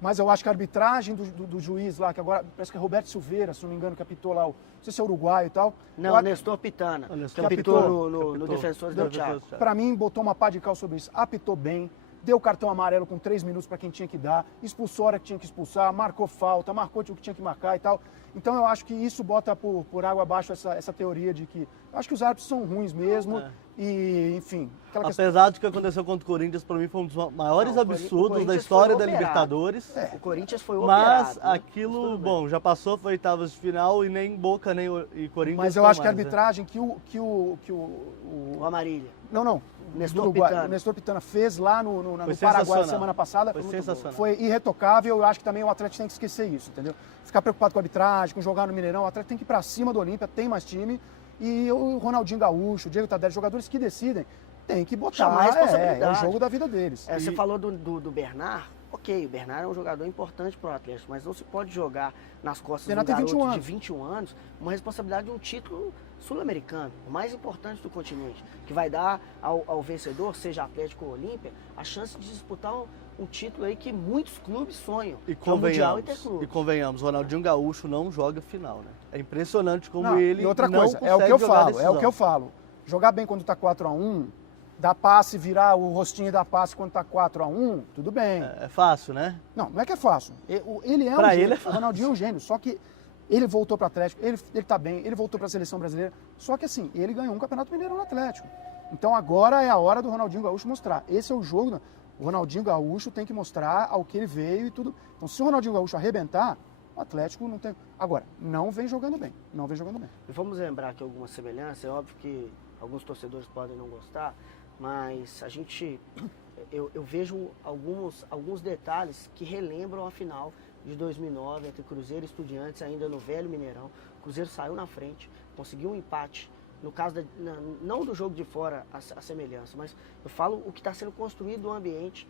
Mas eu acho que a arbitragem do juiz lá, que agora parece que é Roberto Silveira, se não me engano, que apitou lá, não sei se é uruguaio e tal. Não, Nestor Pitana, que apitou no Defensores del Chaco. Para mim, botou uma pá de cal sobre isso, apitou bem, deu cartão amarelo com 3 minutos para quem tinha que dar, expulsou a hora que tinha que expulsar, marcou falta, marcou o que tinha que marcar e tal. Então eu acho que isso bota por água abaixo essa teoria de que... Eu acho que os árbitros são ruins mesmo e, enfim... Apesar de que aconteceu contra o Corinthians, para mim foi um dos maiores absurdos da história da Libertadores. O Corinthians foi operado. Mas aquilo, bom, já passou, foi oitavas de final e nem Boca nem e Corinthians. Mas eu acho que a arbitragem o Amarília. Não. O Nestor Pitana fez lá no Paraguai semana passada. Foi sensacional. Foi irretocável. Eu acho que também o Atlético tem que esquecer isso, entendeu? Ficar preocupado com a arbitragem, com jogar no Mineirão. O Atlético tem que ir pra cima do Olímpia, tem mais time. E o Ronaldinho Gaúcho, o Diego Tardelli, jogadores que decidem, tem que botar. Chamar a responsabilidade. É o jogo da vida deles. Você falou do Bernard. Ok, o Bernard é um jogador importante para o Atlético, mas não se pode jogar nas costas de um garoto de 21 anos uma responsabilidade de um título sul-americano, o mais importante do continente, que vai dar ao vencedor, seja Atlético ou Olímpia, a chance de disputar um título aí que muitos clubes sonham, que é o Mundial Interclubes. E convenhamos, o Ronaldinho Gaúcho não joga final, né? É impressionante como ele e outra coisa, é o que eu falo. Jogar bem quando está 4-1, dar passe, virar o rostinho e dar passe quando está 4-1, tudo bem. É fácil, né? Não é que é fácil. Ele é um gênio, o Ronaldinho é um gênio, só que ele voltou para o Atlético, ele está bem, ele voltou para a seleção brasileira, só que assim, ele ganhou um Campeonato Mineiro no Atlético. Então agora é a hora do Ronaldinho Gaúcho mostrar. Esse é o jogo, o Ronaldinho Gaúcho tem que mostrar ao que ele veio e tudo. Então se o Ronaldinho Gaúcho arrebentar, o Atlético não tem... Agora, não vem jogando bem, E vamos lembrar aqui algumas semelhanças, é óbvio que alguns torcedores podem não gostar, mas eu vejo alguns detalhes que relembram a final de 2009 entre Cruzeiro e Estudiantes, ainda no velho Mineirão. O Cruzeiro saiu na frente, conseguiu um empate. No caso, não do jogo de fora a semelhança, mas eu falo o que está sendo construído no ambiente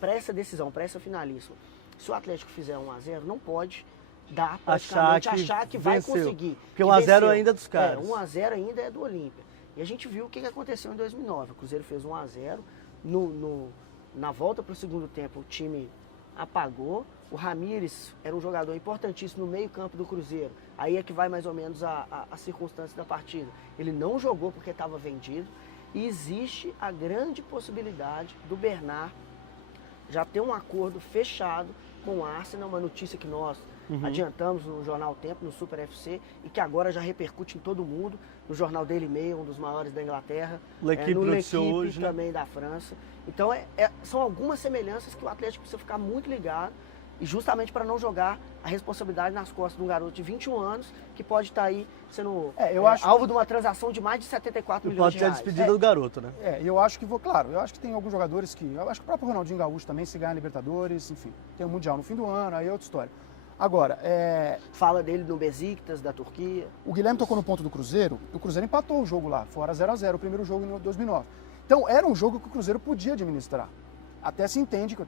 para essa decisão, para essa finalíssima. Se o Atlético fizer 1-0, não pode dar praticamente achar que vai conseguir. Porque 1-0 ainda é dos caras. 1-0 ainda é do Olímpia. E a gente viu o que aconteceu em 2009. O Cruzeiro fez 1-0. Na volta para o segundo tempo, o time apagou. O Ramírez era um jogador importantíssimo no meio campo do Cruzeiro. Aí é que vai mais ou menos a circunstância da partida. Ele não jogou porque estava vendido. E existe a grande possibilidade do Bernard já ter um acordo fechado com o Arsenal, uma notícia que nós adiantamos no Jornal Tempo, no Super FC, e que agora já repercute em todo mundo, no Jornal Daily Mail, um dos maiores da Inglaterra, no L'Equipe também da França. Então são algumas semelhanças que o Atlético precisa ficar muito ligado, e justamente para não jogar a responsabilidade nas costas de um garoto de 21 anos, que pode estar aí sendo alvo de uma transação de mais de 74 milhões de reais. Pode ter despedido do garoto, né? Eu acho que eu acho que tem alguns jogadores eu acho que o próprio Ronaldinho Gaúcho também, se ganhar a Libertadores, enfim, tem o Mundial no fim do ano, aí é outra história. Agora, fala dele no Besiktas, da Turquia. O Guilherme tocou no ponto do Cruzeiro, o Cruzeiro empatou o jogo lá, fora 0-0, o primeiro jogo em 2009. Então, era um jogo que o Cruzeiro podia administrar. Até se entende que...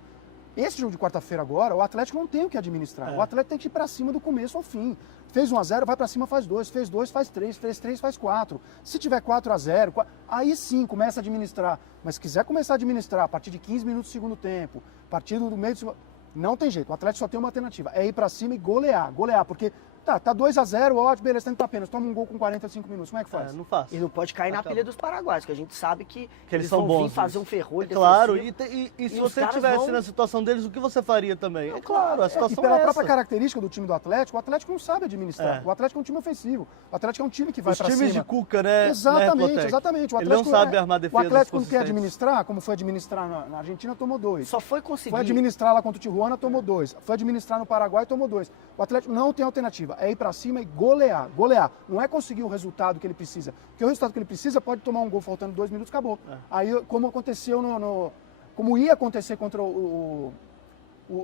Esse jogo de quarta-feira agora, o Atlético não tem o que administrar. O Atlético tem que ir para cima do começo ao fim. Fez 1-0, vai para cima, faz 2. Fez 2, faz 3. Fez 3, faz 4. Se tiver 4-0, aí sim começa a administrar. Mas se quiser começar a administrar a partir de 15 minutos do segundo tempo, a partir do meio do segundo... Não tem jeito. O Atlético só tem uma alternativa. É ir para cima e golear. Golear, porque... Tá 2-0, ótimo, beleza, tá indo pra pênalti. Toma um gol com 45 minutos, como é que faz? Não faz. E não pode cair na pilha dos paraguaios, que a gente sabe que eles são vão bons. vir fazer um ferrolho Claro, defensivo. e se você estivesse na situação deles, o que você faria também? É claro, a E situação pela é própria essa. característica do time do Atlético, o Atlético não sabe administrar. O Atlético é um time ofensivo. O Atlético é um time que vai Os pra cima. times de Cuca, né? Exatamente, né, exatamente. O Ele não Atlético sabe armar O defesas Atlético não quer consistentes. administrar, como foi administrar na Argentina, tomou 2. Só foi conseguir. Foi administrar lá contra o Tijuana, tomou 2. Foi administrar no Paraguai, tomou 2. O Atlético não tem alternativa. É ir pra cima e golear. Golear. Não é conseguir o resultado que ele precisa. Porque o resultado que ele precisa pode tomar um gol faltando 2 minutos, acabou. Aí, como aconteceu como ia acontecer contra o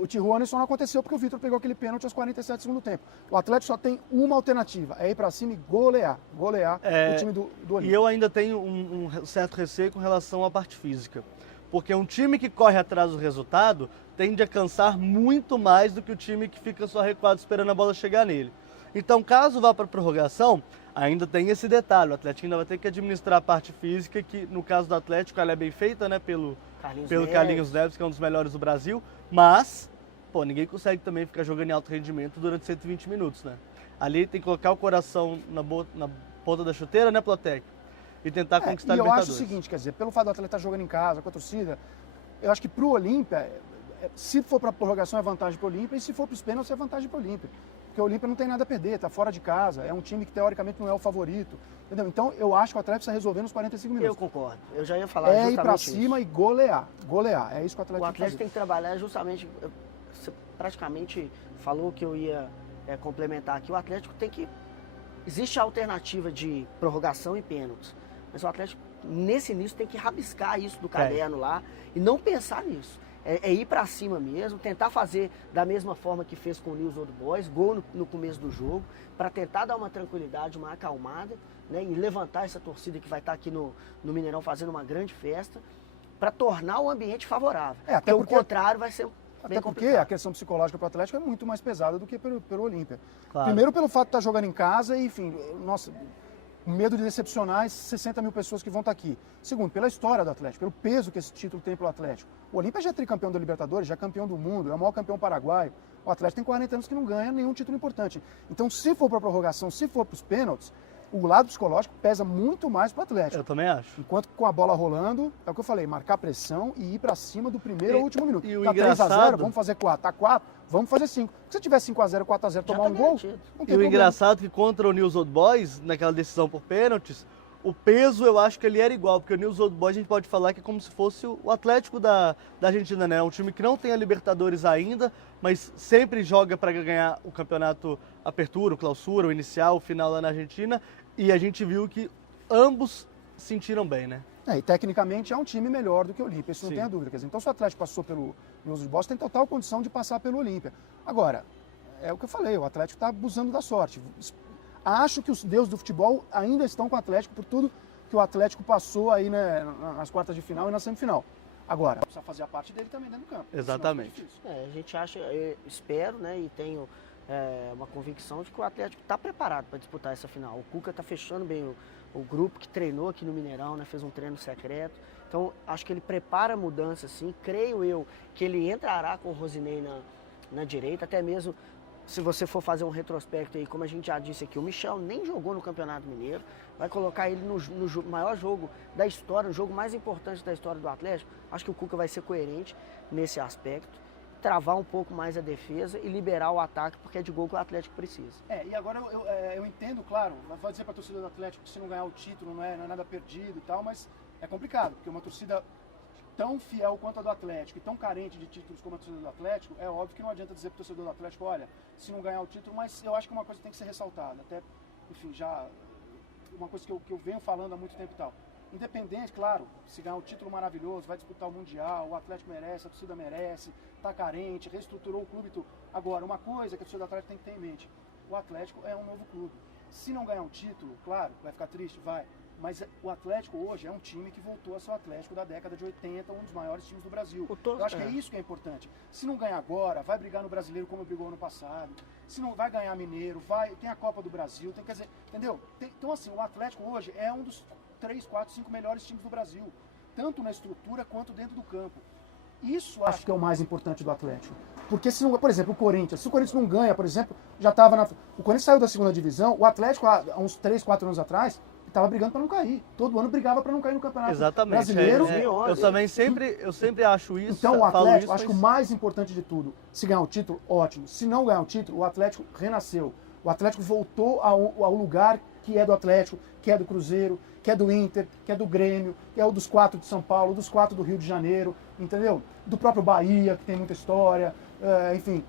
Tijuana, isso não aconteceu porque o Vitor pegou aquele pênalti aos 47 do segundo tempo. O Atlético só tem uma alternativa. É ir pra cima e golear. Golear o time do Olímpia. E eu ainda tenho um certo receio com relação à parte física. Porque um time que corre atrás do resultado tende a cansar muito mais do que o time que fica só recuado esperando a bola chegar nele. Então, caso vá para a prorrogação, ainda tem esse detalhe. O Atlético ainda vai ter que administrar a parte física, que no caso do Atlético ela é bem feita, né, pelo Carlinhos Neves, que é um dos melhores do Brasil. Mas, ninguém consegue também ficar jogando em alto rendimento durante 120 minutos, né? Ali tem que colocar o coração na ponta da chuteira, né, Plotec? E tentar conquistar a Libertadores. Eu acho o seguinte, quer dizer, pelo fato do atleta estar jogando em casa, com a torcida, eu acho que pro Olímpia, se for para a prorrogação é vantagem pro Olímpia, e se for para os pênaltis é vantagem pro Olímpia. Porque o Olímpia não tem nada a perder, tá fora de casa, é um time que teoricamente não é o favorito, entendeu? Então eu acho que o Atlético precisa resolver nos 45 minutos. Eu concordo, eu já ia falar justamente ir pra cima isso. E golear, é isso que o Atlético tem que trabalhar justamente, você praticamente falou que eu ia complementar aqui, o Atlético tem que, existe a alternativa de prorrogação e pênaltis, mas o Atlético nesse início tem que rabiscar isso do caderno lá e não pensar nisso. É ir pra cima mesmo, tentar fazer da mesma forma que fez com o News Old Boys, gol no começo do jogo, para tentar dar uma tranquilidade, uma acalmada, né, e levantar essa torcida que vai estar aqui no Mineirão fazendo uma grande festa, para tornar o ambiente favorável. Até porque o contrário vai ser Até porque a questão psicológica para o Atlético é muito mais pesada do que pelo Olímpia. Claro. Primeiro pelo fato de estar jogando em casa e, enfim, nossa, o medo de decepcionar as 60 mil pessoas que vão estar aqui. Segundo, pela história do Atlético, pelo peso que esse título tem para o Atlético. O Olímpia já é tricampeão da Libertadores, já é campeão do mundo, é o maior campeão paraguaio. O Atlético tem 40 anos que não ganha nenhum título importante. Então, se for para a prorrogação, se for para os pênaltis, o lado psicológico pesa muito mais para o Atlético. Eu também acho. Enquanto com a bola rolando, é o que eu falei, marcar pressão e ir para cima do primeiro ao último minuto. E o tá engraçado... 3-0, vamos fazer 4. Tá 4, vamos fazer 5. Se tiver 5-0, 4-0, tomar um gol, não tem E problema. o engraçado é que contra o News Old Boys, naquela decisão por pênaltis, o peso eu acho que ele era igual, porque o News Old Boys a gente pode falar que é como se fosse o Atlético da Argentina, né? É um time que não tem a Libertadores ainda, mas sempre joga para ganhar o campeonato Apertura, o Clausura, o Inicial, o Final lá na Argentina, e a gente viu que ambos sentiram bem, né? E tecnicamente é um time melhor do que o Olímpia, isso não Sim. tem a dúvida. Quer dizer, então se o Atlético passou pelo News Old Boys, tem total condição de passar pelo Olímpia. Agora, é o que eu falei, o Atlético está abusando da sorte. Acho que os deuses do futebol ainda estão com o Atlético por tudo que o Atlético passou aí, né, nas quartas de final e na semifinal. Agora, precisa fazer a parte dele também dentro do campo. Exatamente. A gente acha, eu espero, né, e tenho uma convicção de que o Atlético está preparado para disputar essa final. O Cuca está fechando bem o grupo que treinou aqui no Mineirão, né, fez um treino secreto. Então, acho que ele prepara a mudança, sim. Creio eu que ele entrará com o Rosinei na direita, até mesmo se você for fazer um retrospecto aí, como a gente já disse aqui, o Michel nem jogou no Campeonato Mineiro, vai colocar ele no maior jogo da história, o jogo mais importante da história do Atlético. Acho que o Cuca vai ser coerente nesse aspecto, travar um pouco mais a defesa e liberar o ataque, porque é de gol que o Atlético precisa. E agora eu entendo, claro, vai dizer para a torcida do Atlético que se não ganhar o título não é nada perdido e tal, mas é complicado, porque uma torcida tão fiel quanto a do Atlético e tão carente de títulos como a torcida do Atlético, é óbvio que não adianta dizer para o torcedor do Atlético, olha, se não ganhar o título, mas eu acho que uma coisa tem que ser ressaltada, até, enfim, já uma coisa que eu venho falando há muito tempo e tal. Independente, claro, se ganhar o título maravilhoso, vai disputar o Mundial, o Atlético merece, a torcida merece, tá carente, reestruturou o clube e tudo. Agora, uma coisa que a torcida do Atlético tem que ter em mente, o Atlético é um novo clube. Se não ganhar um título, claro, vai ficar triste, vai. Mas o Atlético hoje é um time que voltou a ser o Atlético da década de 80, um dos maiores times do Brasil. Eu acho que é isso que é importante. Se não ganhar agora, vai brigar no Brasileiro como brigou ano passado. Se não vai ganhar Mineiro, tem a Copa do Brasil, quer dizer, entendeu? Então assim, o Atlético hoje é um dos 3, 4, 5 melhores times do Brasil, tanto na estrutura quanto dentro do campo. Isso acho que é o mais importante do Atlético. Porque se não, por exemplo, o Corinthians, se o Corinthians não ganha, por exemplo, já estava o Corinthians saiu da segunda divisão, o Atlético há uns 3, 4 anos atrás estava brigando para não cair. Todo ano brigava para não cair no Campeonato Brasileiro. Eu também sempre acho isso. Então o Atlético, acho que o mais importante de tudo, se ganhar o título, ótimo. Se não ganhar o título, o Atlético renasceu. O Atlético voltou ao lugar que é do Atlético, que é do Cruzeiro, que é do Inter, que é do Grêmio, que é o dos 4 de São Paulo, dos 4 do Rio de Janeiro, entendeu? Do próprio Bahia, que tem muita história, enfim.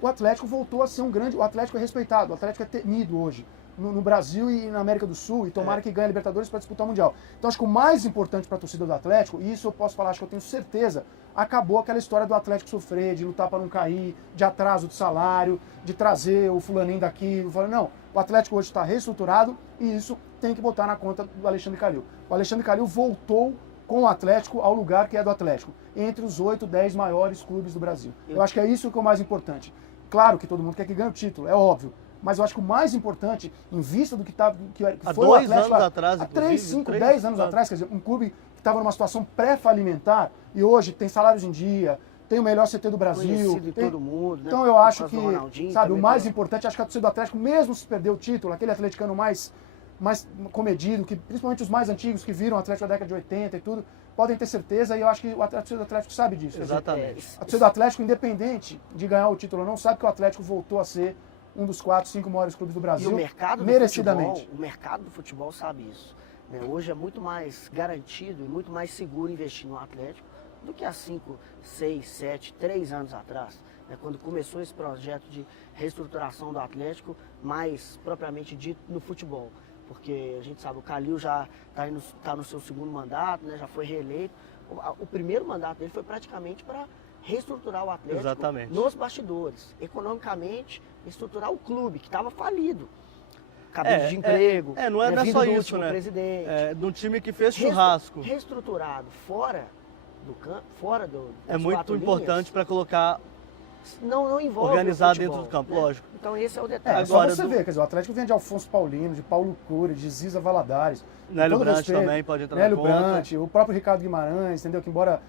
O Atlético voltou a ser um grande... O Atlético é respeitado, o Atlético é temido hoje no Brasil e na América do Sul, e tomara que ganhe a Libertadores para disputar o Mundial. Então acho que o mais importante para a torcida do Atlético, e isso eu posso falar, acho que eu tenho certeza, acabou aquela história do Atlético sofrer, de lutar para não cair, de atraso de salário, de trazer o fulaninho daqui. Não, o Atlético hoje está reestruturado e isso tem que botar na conta do Alexandre Calil. O Alexandre Calil voltou com o Atlético ao lugar que é do Atlético, entre os 8, 10 maiores clubes do Brasil. Eu acho que é isso que é o mais importante. Claro que todo mundo quer que ganhe o título, é óbvio. Mas eu acho que o mais importante, em vista do que foi o Atlético há 3, 5, 10 anos atrás, quer dizer, um clube que estava numa situação pré-falimentar e hoje tem salários em dia, tem o melhor CT do Brasil. De todo mundo, então eu acho que, sabe, o mais importante, acho que a torcida do Atlético, mesmo se perder o título, aquele atleticano mais comedido, que principalmente os mais antigos que viram o Atlético da década de 80 e tudo, podem ter certeza, e eu acho que a torcida do Atlético sabe disso. Exatamente. A torcida do Atlético, independente de ganhar o título ou não, sabe que o Atlético voltou a ser um dos 4, 5 maiores clubes do Brasil, e o mercado merecidamente. O mercado do futebol sabe isso. Né? Hoje é muito mais garantido e muito mais seguro investir no Atlético do que há 5, 6, 7, 3 anos atrás, né? Quando começou esse projeto de reestruturação do Atlético, mais propriamente dito no futebol. Porque a gente sabe, o Calil já está no seu segundo mandato, né? Já foi reeleito. O primeiro mandato dele foi praticamente para reestruturar o Atlético nos bastidores, economicamente, estruturar o clube, que estava falido. Cabide de emprego, não é só isso, né? Presidente. De um time que fez churrasco. Reestruturado fora do campo, fora do é muito importante para colocar não envolve organizar o futebol, dentro do campo, né? lógico. Então esse é o detalhe. Agora, só você ver, quer dizer, o Atlético vem de Alfonso Paulino, de Paulo Cury, de Ziza Valadares. Nélio Brant também pode entrar Nélio na conta. Brant, o próprio Ricardo Guimarães, entendeu? Que embora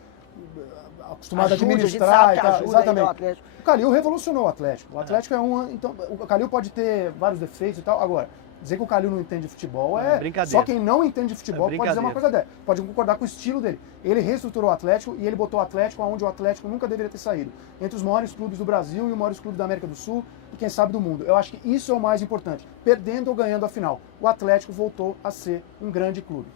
acostumado a Ajuda, administrar a gente sabe e que tal, ajuda exatamente. ainda o Atlético. O Calil revolucionou o Atlético. O Atlético então o Calil pode ter vários defeitos e tal. Agora, dizer que o Calil não entende de futebol é brincadeira. Só quem não entende de futebol pode dizer uma coisa dessa. Pode concordar com o estilo dele. Ele reestruturou o Atlético e ele botou o Atlético onde o Atlético nunca deveria ter saído. Entre os maiores clubes do Brasil e os maiores clubes da América do Sul e quem sabe do mundo. Eu acho que isso é o mais importante. Perdendo ou ganhando a final. O Atlético voltou a ser um grande clube.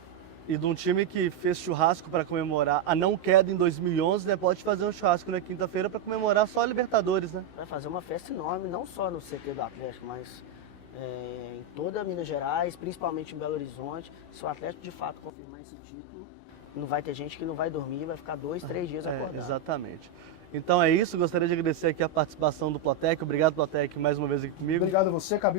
E de um time que fez churrasco para comemorar a não queda em 2011, né? Pode fazer um churrasco na quinta-feira para comemorar só a Libertadores, né? Vai fazer uma festa enorme, não só no CT do Atlético, mas em toda Minas Gerais, principalmente em Belo Horizonte. Se o Atlético de fato confirmar esse título, não vai ter gente que não vai dormir, vai ficar 2, 3 dias acordado. Exatamente. Então é isso, gostaria de agradecer aqui a participação do Plotec. Obrigado, Plotec, mais uma vez aqui comigo. Obrigado a você, Cabi.